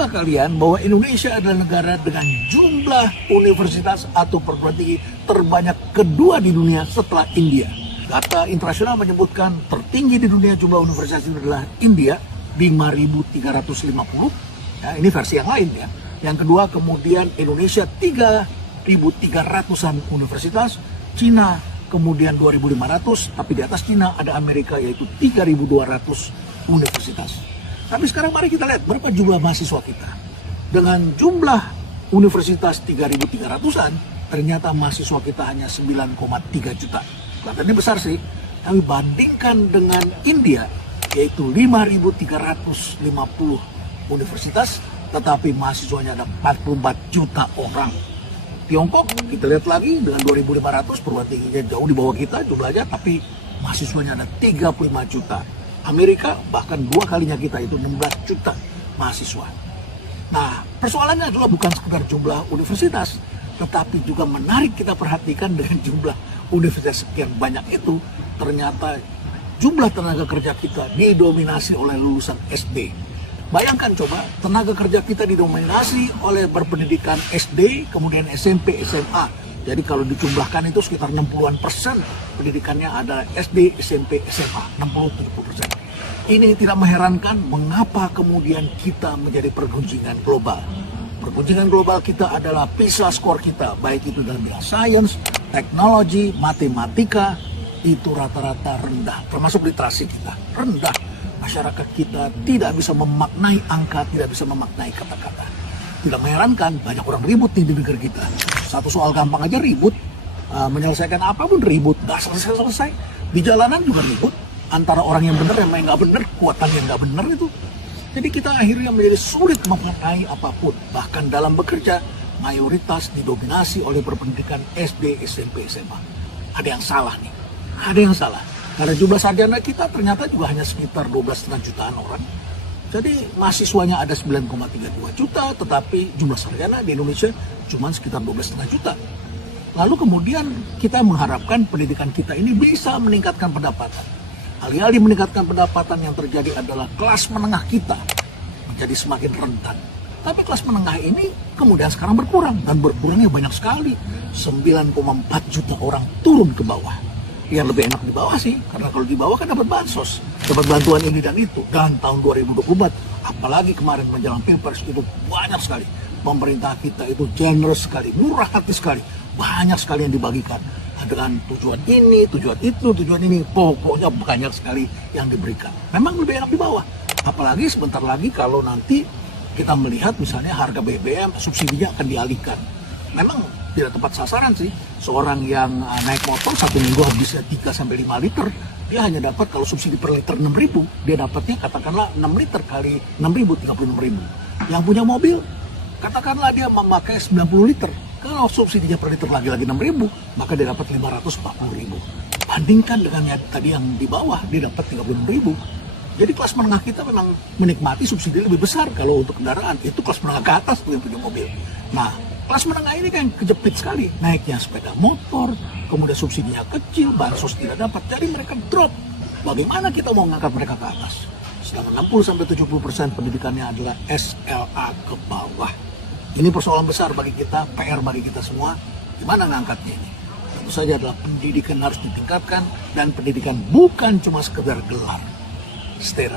tahukah kalian bahwa Indonesia adalah negara dengan jumlah universitas atau perguruan tinggi terbanyak kedua di dunia setelah India? Data internasional menyebutkan tertinggi di dunia jumlah universitas itu adalah India, 5.350. Ya, ini versi yang lain ya. Yang kedua kemudian Indonesia 3.300-an universitas, Cina kemudian 2.500, tapi di atas Cina ada Amerika yaitu 3.200 universitas. Tapi sekarang mari kita lihat berapa jumlah mahasiswa kita. Dengan jumlah universitas 3.300-an, ternyata mahasiswa kita hanya 9,3 juta. Kelihatannya besar sih, tapi bandingkan dengan India, yaitu 5.350 universitas, tetapi mahasiswanya ada 44 juta orang. Tiongkok, kita lihat lagi dengan 2.500, perguruan tingginya jauh di bawah kita jumlahnya, tapi mahasiswanya ada 35 juta. Amerika bahkan 2 kalinya kita, itu 16 juta mahasiswa. Nah, persoalannya adalah bukan sekedar jumlah universitas, tetapi juga menarik kita perhatikan dengan jumlah universitas sekian banyak itu, ternyata jumlah tenaga kerja kita didominasi oleh lulusan SD. Bayangkan coba, tenaga kerja kita didominasi oleh berpendidikan SD, kemudian SMP, SMA. Jadi kalau dijumlahkan itu sekitar 60-an% pendidikannya ada SD, SMP, SMA, 60-70%. Ini tidak mengherankan mengapa kemudian kita menjadi pergunjingan global. Pergunjingan global kita adalah PISA skor kita, baik itu dalam bidang sains, teknologi, matematika, itu rata-rata rendah, termasuk literasi kita, rendah. Masyarakat kita tidak bisa memaknai angka, tidak bisa memaknai kata-kata. Tidak mengherankan banyak orang ribut di negeri kita. Satu soal gampang aja ribut, menyelesaikan apapun ribut, nggak selesai-selesai. Di jalanan juga ribut, antara orang yang benar yang nggak benar, kuatan yang nggak benar itu. Jadi kita akhirnya menjadi sulit memaknai apapun. Bahkan dalam bekerja, mayoritas didominasi oleh berpendidikan SD, SMP, SMA. Ada yang salah nih, ada yang salah. Karena jumlah sarjana kita ternyata juga hanya sekitar 12,5 jutaan orang. Jadi mahasiswanya ada 9,32 juta, tetapi jumlah sarjana di Indonesia cuma sekitar 12,5 juta. Lalu kemudian kita mengharapkan pendidikan kita ini bisa meningkatkan pendapatan. Alih-alih meningkatkan pendapatan, yang terjadi adalah kelas menengah kita menjadi semakin rentan. Tapi kelas menengah ini kemudian sekarang berkurang, dan berkurangnya banyak sekali. 9,4 juta orang turun ke bawah. Yang lebih enak di bawah sih, karena kalau di bawah kan dapat bansos, dapat bantuan ini dan itu. Dan tahun 2024, apalagi kemarin menjelang Pilpres, itu banyak sekali. Pemerintah kita itu generous sekali, murah hati sekali, banyak sekali yang dibagikan. Dengan tujuan ini, tujuan itu, tujuan ini, pokoknya banyak sekali yang diberikan. Memang lebih enak di bawah. Apalagi sebentar lagi kalau nanti kita melihat misalnya harga BBM, subsidinya akan dialihkan. Memang tidak tepat sasaran sih. Seorang yang naik motor 1 minggu habisnya 3-5 liter, dia hanya dapat kalau subsidi per liter 6.000, dia dapatnya katakanlah 6 liter kali 6.000, 36.000. Yang punya mobil, katakanlah dia memakai 90 liter, kalau subsidinya per liter lagi-lagi 6.000, maka dia dapat 540.000. Bandingkan dengan yang tadi yang di bawah, dia dapat 36.000. Jadi kelas menengah kita memang menikmati subsidi lebih besar kalau untuk kendaraan. Itu kelas menengah ke atas tuh yang punya mobil. Nah, kelas menengah ini kan kejepit sekali. Naiknya sepeda motor, kemudian subsidinya kecil, bansos tidak dapat. Jadi mereka drop. Bagaimana kita mau mengangkat mereka ke atas? Sedangkan 60-70% pendidikannya adalah SLA ke bawah. Ini persoalan besar bagi kita, PR bagi kita semua. Gimana ngangkatnya ini? Tentu saja adalah pendidikan harus ditingkatkan, dan pendidikan bukan cuma sekedar gelar. Stay